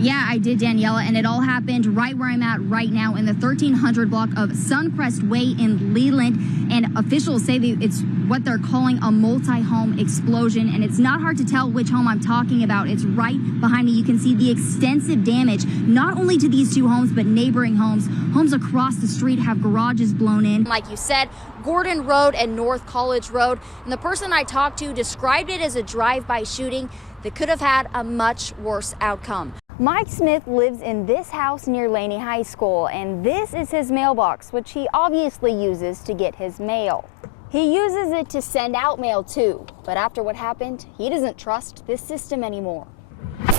Yeah, I did, Daniela, and it all happened right where I'm at right now in the 1300 block of Suncrest Way in Leland. And officials say that it's what they're calling a multi-home explosion. And it's not hard to tell which home I'm talking about. It's right behind me. You can see the extensive damage, not only to these two homes, but neighboring homes. Homes across the street have garages blown in. Like you said, Gordon Road and North College Road. And the person I talked to described it as a drive-by shooting that could have had a much worse outcome. Mike Smith lives in this house near Laney High School, and this is his mailbox, which he obviously uses to get his mail. He uses it to send out mail too, but after what happened, he doesn't trust this system anymore.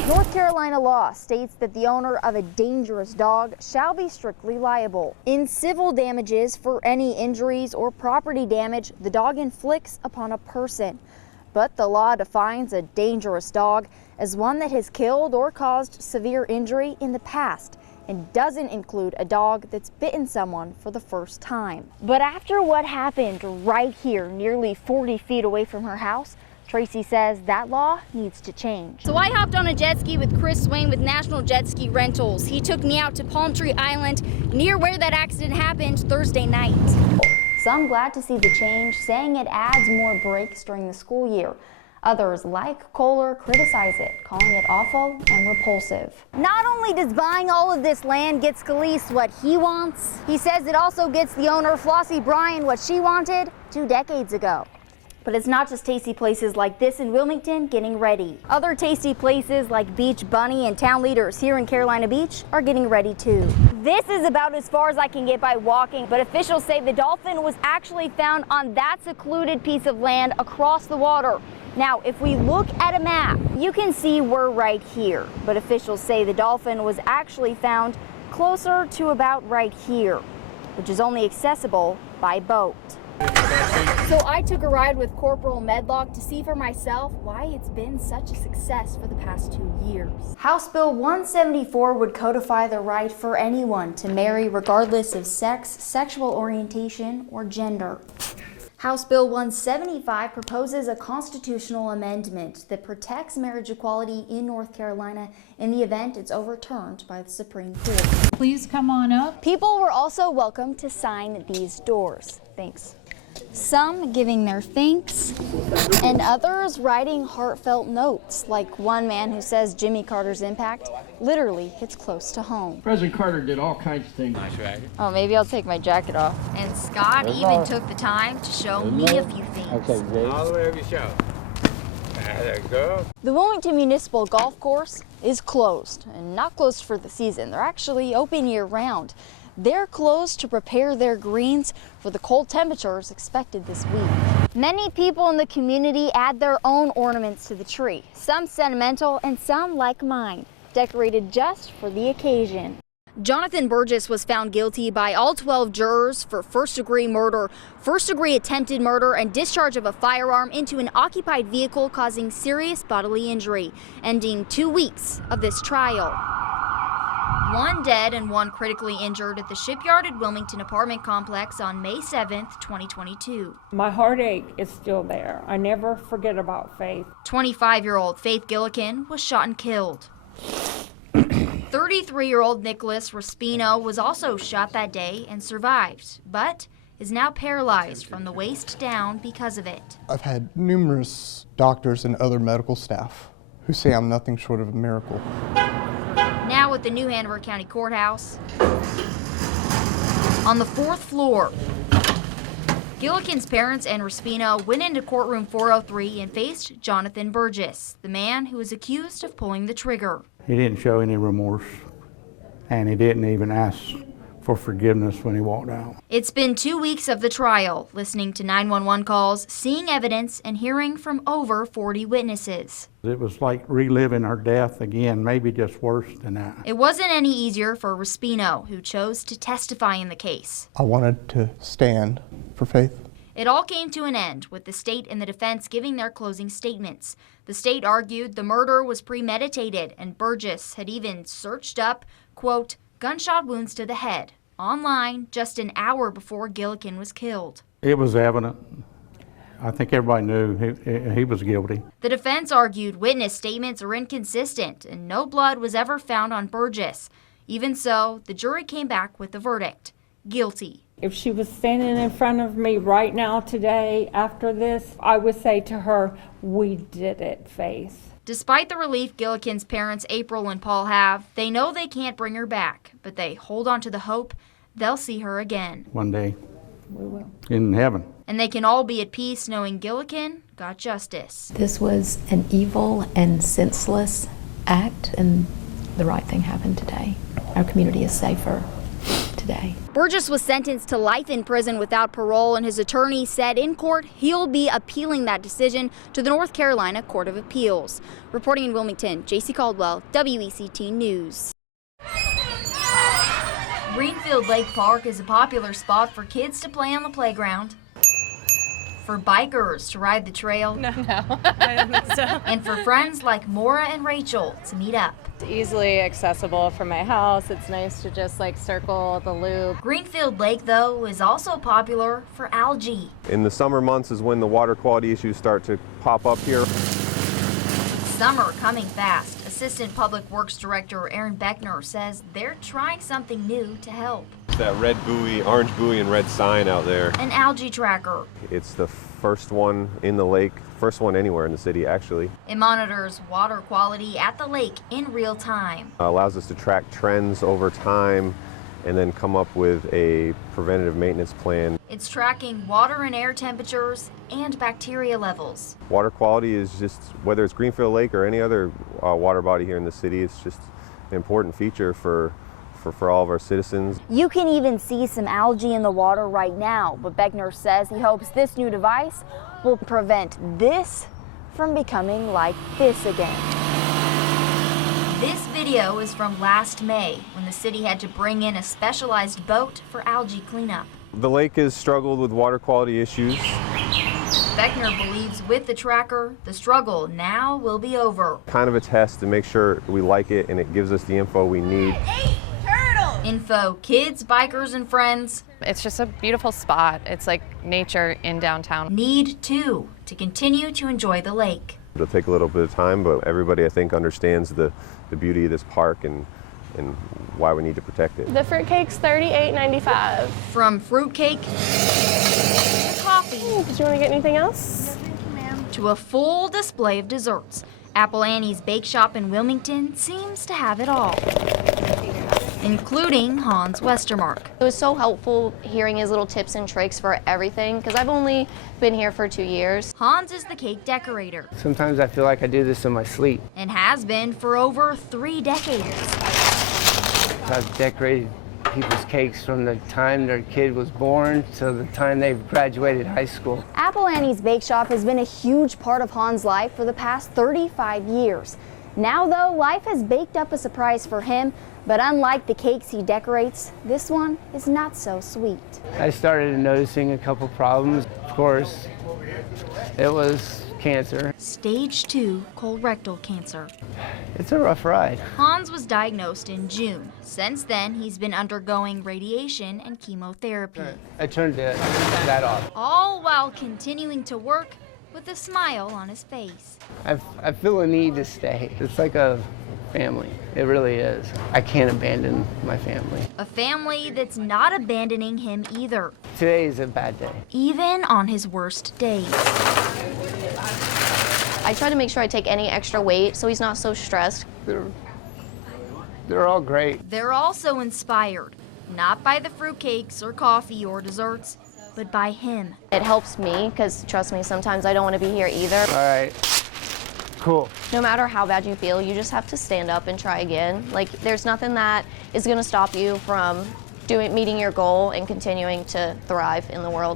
North Carolina law states that the owner of a dangerous dog shall be strictly liable in civil damages for any injuries or property damage the dog inflicts upon a person. But the law defines a dangerous dog as one that has killed or caused severe injury in the past and doesn't include a dog that's bitten someone for the first time. But after what happened right here, nearly 40 feet away from her house, Tracy says that law needs to change. So I hopped on a jet ski with Chris Swain with National Jet Ski Rentals. He took me out to Palm Tree Island near where that accident happened Thursday night. Some glad to see the change, saying it adds more breaks during the school year. Others, like Kohler, criticize it, calling it awful and repulsive. Not only does buying all of this land get Scalise what he wants, he says it also gets the owner, Flossie Bryan, what she wanted 2 decades ago. But it's not just tasty places like this in Wilmington getting ready. Other tasty places like Beach Bunny and town leaders here in Carolina Beach are getting ready too. This is about as far as I can get by walking, but officials say the dolphin was actually found on that secluded piece of land across the water. Now, if we look at a map, you can see we're right here, but officials say the dolphin was actually found closer to about right here, which is only accessible by boat. So I took a ride with Corporal Medlock to see for myself why it's been such a success for the past 2 years. House Bill 174 would codify the right for anyone to marry regardless of sex, sexual orientation, or gender. House Bill 175 proposes a constitutional amendment that protects marriage equality in North Carolina in the event it's overturned by the Supreme Court. Please come on up. People were also welcome to sign these doors. Thanks. Some giving their thanks, and others writing heartfelt notes, like one man who says Jimmy Carter's impact literally hits close to home. President Carter did all kinds of things. Nice racket. Oh, maybe I'll take my jacket off. And Scott even took the time to show me a few things. Okay, all the way over your show. There you go. The Wilmington Municipal Golf Course is closed, and not closed for the season. They're actually open year-round. They're closed to prepare their greens for the cold temperatures expected this week. Many people in the community add their own ornaments to the tree, some sentimental and some like mine, decorated just for the occasion. Jonathan Burgess was found guilty by all 12 jurors for first-degree murder, first-degree attempted murder, and discharge of a firearm into an occupied vehicle causing serious bodily injury, ending 2 weeks of this trial. 1 dead and 1 critically injured at the Shipyard at Wilmington apartment complex on May 7th, 2022. My heartache is still there. I never forget about Faith. 25-year-old Faith Gillikin was shot and killed. 33-year-old Nicholas Raspino was also shot that day and survived, but is now paralyzed from the waist down because of it. I've had numerous doctors and other medical staff who say I'm nothing short of a miracle. Now at the New Hanover County Courthouse, on the 4th floor, Gillikin's parents and Raspino went into courtroom 403 and faced Jonathan Burgess, the man who is accused of pulling the trigger. He didn't show any remorse, and he didn't even ask for forgiveness when he walked out. It's been 2 weeks of the trial, listening to 911 calls, seeing evidence, and hearing from over 40 witnesses. It was like reliving her death again, maybe just worse than that. It wasn't any easier for Raspino, who chose to testify in the case. I wanted to stand for Faith. It all came to an end with the state and the defense giving their closing statements. The state argued the murder was premeditated, and Burgess had even searched up, quote, gunshot wounds to the head online just an hour before Gillikin was killed. It was evident I think everybody knew he was guilty. The defense argued witness statements are inconsistent and no blood was ever found on Burgess. Even so, the jury came back with the verdict: guilty. If she was standing in front of me right now today after this, I would say to her, "We did it, Faith." Despite the relief Gillikin's parents, April and Paul, have, they know they can't bring her back, but they hold on to the hope they'll see her again. One day. We will. In heaven. And they can all be at peace knowing Gillikin got justice. This was an evil and senseless act, and the right thing happened today. Our community is safer today. Burgess was sentenced to life in prison without parole, and his attorney said in court he'll be appealing that decision to the North Carolina Court of Appeals. Reporting in Wilmington, Jacee Caldwell, WECT News. Greenfield Lake Park is a popular spot for kids to play on the playground, for bikers to ride the trail, No, I don't think so. and for friends like Maura and Rachel to meet up. It's easily accessible from my house. It's nice to just like circle the loop. Greenfield Lake, though, is also popular for algae. In the summer months is when the water quality issues start to pop up here. Summer coming fast. Assistant Public Works Director Aaron Beckner says they're trying something new to help. That red buoy, orange buoy and red sign out there. An algae tracker. It's the first one in the lake, first one anywhere in the city actually. It monitors water quality at the lake in real time. Allows us to track trends over time and then come up with a preventative maintenance plan. It's tracking water and air temperatures and bacteria levels. Water quality is just, whether it's Greenfield Lake or any other water body here in the city, it's just an important feature for all of our citizens. You can even see some algae in the water right now, but Beckner says he hopes this new device will prevent this from becoming like this again. This video is from last May, when the city had to bring in a specialized boat for algae cleanup. The lake has struggled with water quality issues. Beckner believes with the tracker, the struggle now will be over. Kind of a test to make sure we like it and it gives us the info we need. Info, kids, bikers, and friends It's just a beautiful spot. It's like nature in downtown. need to continue to enjoy the lake. It'll take a little bit of time, but everybody I think understands the beauty of this park and why we need to protect it. The fruitcake's $38.95. From fruitcake to coffee Did you want to get anything else? to a full display of desserts, Apple Annie's Bake Shop in Wilmington seems to have it all, including Hans Westermark. It was so helpful hearing his little tips and tricks for everything, because I've only been here for 2 years. Hans is the cake decorator Sometimes I feel like I do this in my sleep. and has been for over 3 decades. I've decorated people's cakes from the time their kid was born to the time they graduated high school. Apple Annie's Bake Shop has been a huge part of Hans' life for the past 35 years. Now, though, life has baked up a surprise for him, but unlike the cakes he decorates, this one is not so sweet. I started noticing a couple problems. Of course, it was cancer. Stage 2 colorectal cancer. It's a rough ride. Hans was diagnosed in June. Since then, he's been undergoing radiation and chemotherapy, I turned that off. all while continuing to work with a smile on his face. I feel a need to stay. It's like a family. It really is. I can't abandon my family. A family that's not abandoning him either, Today is a bad day. even on his worst days. I try to make sure I take any extra weight so he's not so stressed. They're all great. They're also inspired, not by the fruitcakes or coffee or desserts, but by him. It helps me, because trust me, sometimes I don't want to be here either. All right. Cool. No matter how bad you feel, you just have to stand up and try again. Like, there's nothing that is going to stop you from meeting your goal and continuing to thrive in the world.